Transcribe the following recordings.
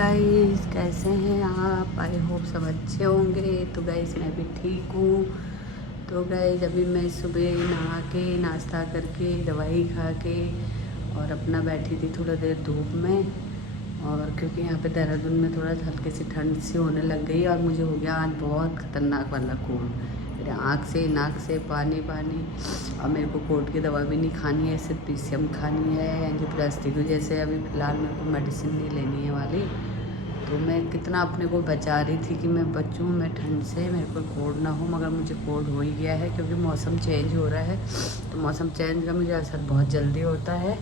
Guys, कैसे हैं आप? आई होप सब अच्छे होंगे। तो गाइस मैं भी ठीक हूँ। तो गाइस अभी मैं सुबह नहा के नाश्ता करके दवाई खा के और अपना बैठी थी थोड़ा देर धूप में। और क्योंकि यहाँ पे देहरादून में थोड़ा हल्की सी ठंड सी होने लग गई और मुझे हो गया आज बहुत ख़तरनाक वाला कोल्ड। मेरे आँख से नाक से पानी पानी। और मेरे को कोल्ड की दवा भी नहीं खानी है, सिर्फ पीसीएम खानी है, एंजियोप्लास्टी की। जैसे अभी फ़िलहाल मेरे को मेडिसिन नहीं लेनी है वाली। तो मैं कितना अपने को बचा रही थी कि मैं बचूँ, मैं ठंड से, मेरे को कोल्ड ना हो, मगर मुझे कोल्ड हो ही गया है क्योंकि मौसम चेंज हो रहा है। तो मौसम चेंज का मुझे असर बहुत जल्दी होता है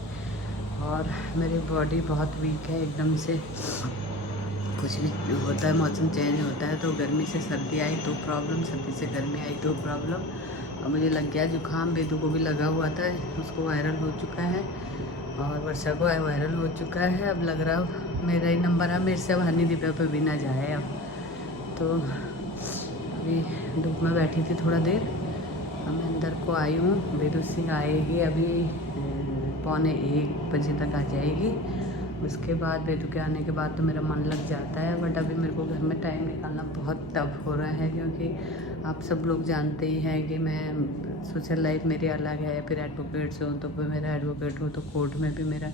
और मेरी बॉडी बहुत वीक है एकदम से। कुछ भी होता है, मौसम चेंज होता है तो गर्मी से सर्दी आई तो प्रॉब्लम, सर्दी से गर्मी आई तो प्रॉब्लम। और मुझे लग गया जुकाम, बेदू को भी लगा हुआ था, उसको वायरल हो चुका है और वर्षा को वायरल हो चुका है। अब लग रहा मेरा ही नंबर है, मेरे से अब हनी दीपा पे भी ना जाए अब। तो अभी धूप में बैठी थी थोड़ा देर, अब मैं अंदर को आई हूँ। बेदू सिंह आएगी अभी 12:45 तक आ जाएगी। उसके बाद बेदू के आने के बाद तो मेरा मन लग जाता है, बट अभी मेरे को घर में टाइम निकालना बहुत टफ हो रहा है क्योंकि आप सब लोग जानते ही हैं कि मैं सोशल लाइफ मेरी अलग है। फिर एडवोकेट्स हूँ तो फिर मेरा एडवोकेट हूँ तो कोर्ट में भी मेरा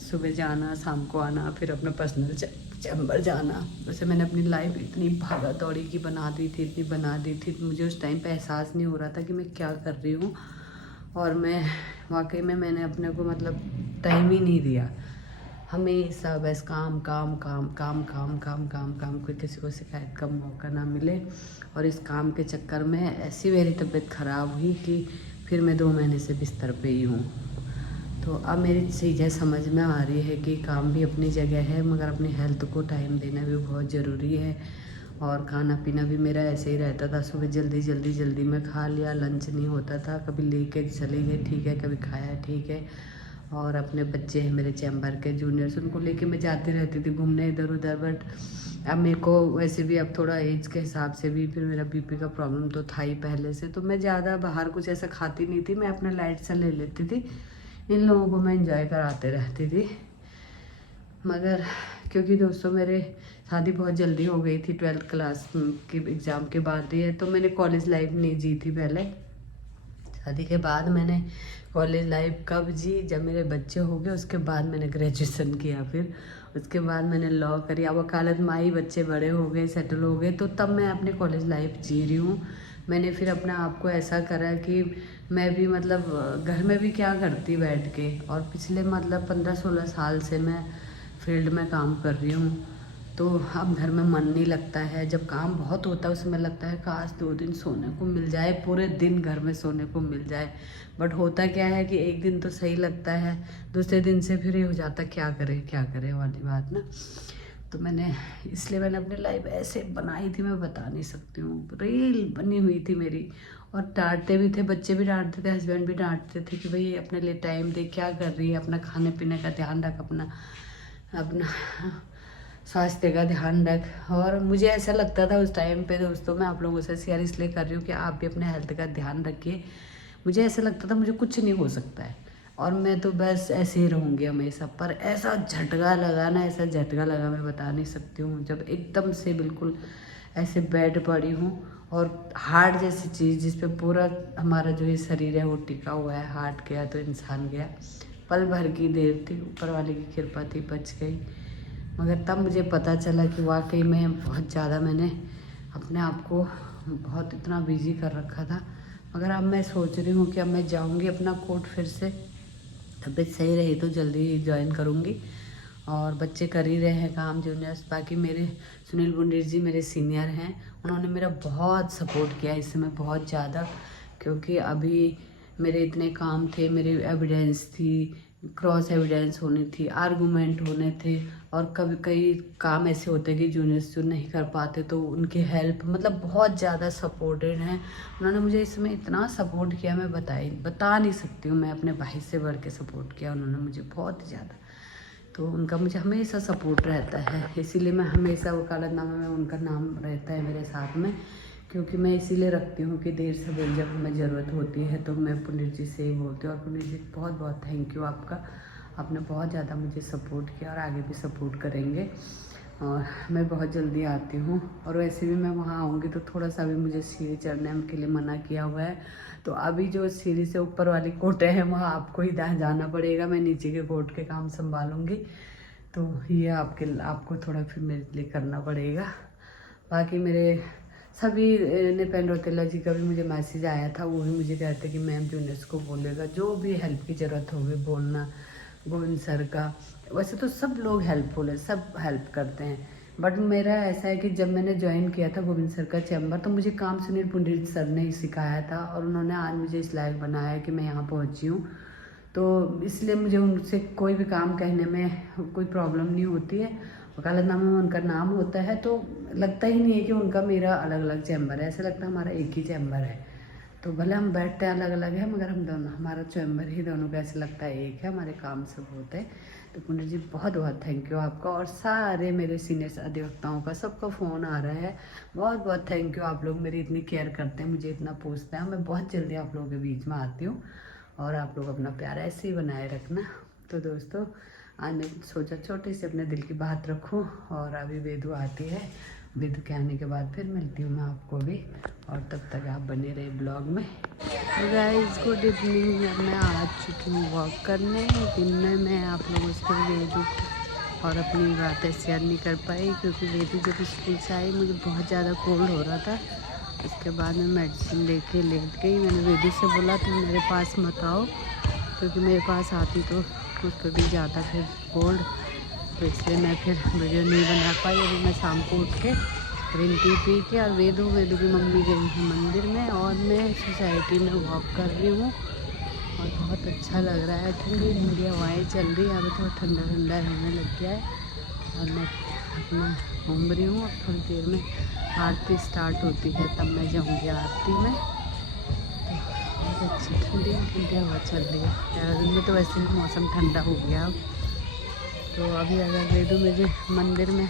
सुबह जाना, शाम को आना, फिर अपना पर्सनल चैम्बर जाना। वैसे मैंने अपनी लाइफ इतनी भागा दौड़ी की बना दी थी, इतनी बना दी थी, मुझे उस टाइम पे एहसास नहीं हो रहा था कि मैं क्या कर रही हूँ। और मैं वाकई में मैंने अपने को मतलब टाइम ही नहीं दिया। हमेशा बस काम काम काम काम काम काम काम काम, कोई किसी को शिकायत का मौका ना मिले। और इस काम के चक्कर में ऐसी मेरी तबीयत ख़राब हुई कि फिर मैं 2 महीने से बिस्तर पे ही हूँ। तो अब मेरी चीज़ें समझ में आ रही है कि काम भी अपनी जगह है मगर अपनी हेल्थ को टाइम देना भी बहुत ज़रूरी है। और खाना पीना भी मेरा ऐसे ही रहता था, सुबह जल्दी जल्दी जल्दी में खा लिया, लंच नहीं होता था, कभी लेके चले गए ठीक है, कभी खाया ठीक है। और अपने बच्चे हैं मेरे चैम्बर के जूनियर्स, उनको लेके मैं जाती रहती थी घूमने इधर उधर। बट अब मेरे को वैसे भी अब थोड़ा एज के हिसाब से भी, फिर मेरा बीपी का प्रॉब्लम तो था ही पहले से, तो मैं ज़्यादा बाहर कुछ ऐसा खाती नहीं थी, मैं अपना लाइट सा ले लेती थी। इन लोगों को मैं इंजॉय कराते रहती थी। मगर क्योंकि दोस्तों मेरे शादी बहुत जल्दी हो गई थी, 12th क्लास के एग्ज़ाम के बाद ही है, तो मैंने कॉलेज लाइफ नहीं जी थी पहले। शादी के बाद मैंने कॉलेज लाइफ कब जी, जब मेरे बच्चे हो गए उसके बाद मैंने ग्रेजुएशन किया। फिर उसके बाद मैंने लॉ करी। अब वकालत माई, बच्चे बड़े हो गए, सेटल हो गए, तो तब मैं अपनी कॉलेज लाइफ जी रही हूँ। मैंने फिर अपने आप को ऐसा करा कि मैं भी मतलब घर में भी क्या करती बैठ के। और पिछले मतलब 15-16 साल से मैं फील्ड में काम कर रही हूँ। तो अब घर में मन नहीं लगता है, जब काम बहुत होता है उस समय लगता है काश 2 दिन सोने को मिल जाए, पूरे दिन घर में सोने को मिल जाए। बट होता क्या है कि एक दिन तो सही लगता है, दूसरे दिन से फिर ये हो जाता क्या करें वाली बात ना। तो इसलिए मैंने अपनी लाइफ ऐसे बनाई थी, मैं बता नहीं सकती हूँ, रील बनी हुई थी मेरी। और डांटते भी थे, बच्चे भी डांटते थे, हस्बैंड भी डांटते थे कि भाई अपने लिए टाइम दे, क्या कर रही है, अपना खाने पीने का ध्यान रख, अपना अपना स्वास्थ्य का ध्यान रख। और मुझे ऐसा लगता था उस टाइम पे दोस्तों, मैं आप लोगों से शेयर इसलिए कर रही हूँ कि आप भी अपने हेल्थ का ध्यान रखिए। मुझे ऐसा लगता था मुझे कुछ नहीं हो सकता है और मैं तो बस ऐसे ही रहूँगी हमेशा। पर ऐसा झटका लगा ना, ऐसा झटका लगा मैं बता नहीं सकती हूँ, जब एकदम से बिल्कुल ऐसे बेड पड़ी हूँ और हार्ट जैसी चीज़ जिस पे पूरा हमारा जो ये शरीर है वो टिका हुआ है, हार्ट गया तो इंसान गया। पल भर की देर थी, ऊपर वाले की कृपा थी, बच गई। मगर तब मुझे पता चला कि वाकई में बहुत ज़्यादा मैंने अपने आप को बहुत इतना बिजी कर रखा था। मगर अब मैं सोच रही हूँ कि अब मैं जाऊँगी अपना कोर्ट फिर से, तबीयत सही रही तो जल्दी ज्वाइन करूँगी। और बच्चे कर ही रहे हैं काम, जूनियर्स। बाकी मेरे सुनील पंडित जी मेरे सीनियर हैं, उन्होंने मेरा बहुत सपोर्ट किया इस समय, बहुत ज़्यादा। क्योंकि अभी मेरे इतने काम थे, मेरी एविडेंस थी, क्रॉस एविडेंस होनी थी, आर्गूमेंट होने थे। और कभी कई काम ऐसे होते हैं कि जूनियर्स जो नहीं कर पाते तो उनकी हेल्प, मतलब बहुत ज़्यादा सपोर्टेड हैं। उन्होंने मुझे इसमें इतना सपोर्ट किया, मैं बता नहीं सकती हूँ। मैं अपने भाई से बढ़ के सपोर्ट किया उन्होंने मुझे बहुत ज़्यादा। तो उनका मुझे हमेशा सपोर्ट रहता है, इसीलिए मैं हमेशा वकालतनामे में उनका नाम रहता है मेरे साथ में। क्योंकि मैं इसीलिए रखती हूँ कि देर से देर जब हमें ज़रूरत होती है तो मैं पुनीत जी से ही बोलती हूँ। और पुनीत जी बहुत बहुत थैंक यू आपका। आपने बहुत ज़्यादा मुझे सपोर्ट किया और आगे भी सपोर्ट करेंगे। और मैं बहुत जल्दी आती हूँ, और वैसे भी मैं वहाँ आऊँगी तो थोड़ा सा भी मुझे सीढ़ी चढ़ने के लिए मना किया हुआ है। तो अभी जो सीढ़ी से ऊपर वाली कोटे हैं वहाँ आपको ही जाना पड़ेगा, मैं नीचे के कोट के काम संभालूँगी। तो ये आपको थोड़ा फिर मेरे लिए करना पड़ेगा। बाकी मेरे सभी निपेन रौतेला जी का भी मुझे मैसेज आया था, वो भी मुझे कहते कि मैम जूनियर्स को बोलेगा, जो भी हेल्प की ज़रूरत होगी बोलना। गोविंद सर का वैसे तो सब लोग हेल्पफुल है, सब हेल्प करते हैं, बट मेरा ऐसा है कि जब मैंने ज्वाइन किया था गोविंद सर का चैम्बर तो मुझे काम सुनील पंडित सर ने ही सिखाया था, और उन्होंने आज मुझे इस लायक बनाया कि मैं यहाँ पहुँची हूँ। तो इसलिए मुझे उनसे कोई भी काम कहने में कोई प्रॉब्लम नहीं होती है। वकालतनामे में उनका नाम होता है तो लगता ही नहीं है कि उनका मेरा अलग अलग चैम्बर है, ऐसा लगता है हमारा एक ही चैम्बर है। तो भले हम बैठते हैं अलग अलग है, मगर हम दोनों, हमारा चैम्बर ही दोनों का ऐसा लगता है एक है, हमारे काम सब होते हैं। तो पुण्य जी बहुत बहुत थैंक यू आपका, और सारे मेरे सीनियर अधिवक्ताओं का सबका फ़ोन आ रहा है, बहुत बहुत थैंक यू। आप लोग मेरी इतनी केयर करते हैं, मुझे इतना पूछते हैं, मैं बहुत जल्दी आप लोगों के बीच में आती हूँ, और आप लोग अपना प्यार ऐसे ही बनाए रखना। तो दोस्तों आज मैं सोचा छोटे से अपने दिल की बात रखूं, और अभी वेदू आती है, वेदू के आने के बाद फिर मिलती हूँ मैं आपको भी, और तब तक आप बने रहे ब्लॉग में। तो गाइस गुड इवनिंग, मैं आ चुकी हूँ वॉक करने। दिन में मैं आप लोगों से वेदू और अपनी बातें शेयर नहीं कर पाई, क्योंकि वेदू जब स्कूल से आई मुझे बहुत ज़्यादा कोल्ड हो रहा था। इसके बाद मैं मेडिसिन लेके लेट गई। मैंने वेदू से बोला तुम मेरे पास मत आओ, क्योंकि मेरे पास आती तो उस पर भी ज़्यादा फिर कोल्ड, तो इसलिए मैं फिर वीडियो नहीं बना पाई। अभी मैं शाम को उठ के ग्रीन टी पी के, और वेदू की मम्मी गई है मंदिर में, और मैं सोसाइटी में वॉक कर रही हूँ, और बहुत अच्छा लग रहा है। ठंडी ठंडी हवाएँ चल रही है, अभी थोड़ा ठंडा ठंडा रहने लग गया है, और मैं अपना घूम रही हूँ। अब थोड़ी देर में आरती स्टार्ट होती है, तब मैं जाऊँगी आरती में। तो अच्छी ठंडी ठंडी हवा चल रही है। देहरादून में तो वैसे भी मौसम ठंडा हो गया अब। तो अभी अगर वेदू मुझे मंदिर में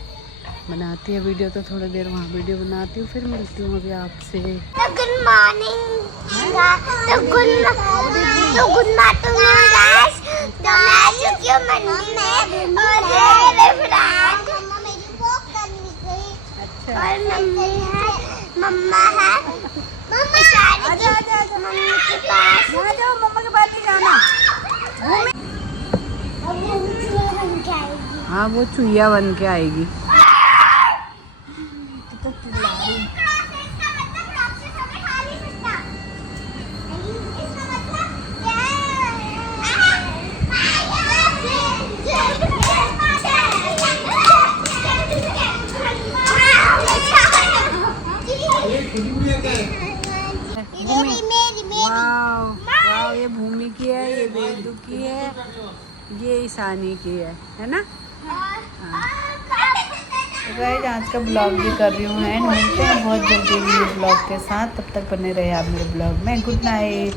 बनाती है वीडियो तो थोड़ी देर वहाँ वीडियो बनाती हूँ, फिर मिलती हूँ अभी आपसे। तो गुड मॉर्निंग, तो गुड मॉर्निंग गाइस। तो मैं आ चुकी हूँ मंदिर में, और ये मेरे फ्रेंड मम्मा मेरी वॉक करने गई। अच्छा, और मम्मी है, मम्मा है, मम्मा आजा मम्मी के पास आ जाओ, मम्मा के पास नहीं जाना। हाँ वो चुईया बन के आएगी। तो चिल्ला रही वाह, ये भूमि की है, ये वेदू की है, ये ईशानी की है ना। गाइस आज का ब्लॉग भी कर रही हूँ एंड मिलते हैं बहुत जल्दी न्यू ब्लॉग के साथ। तब तक बने रहे आप मेरे ब्लॉग में। Good night.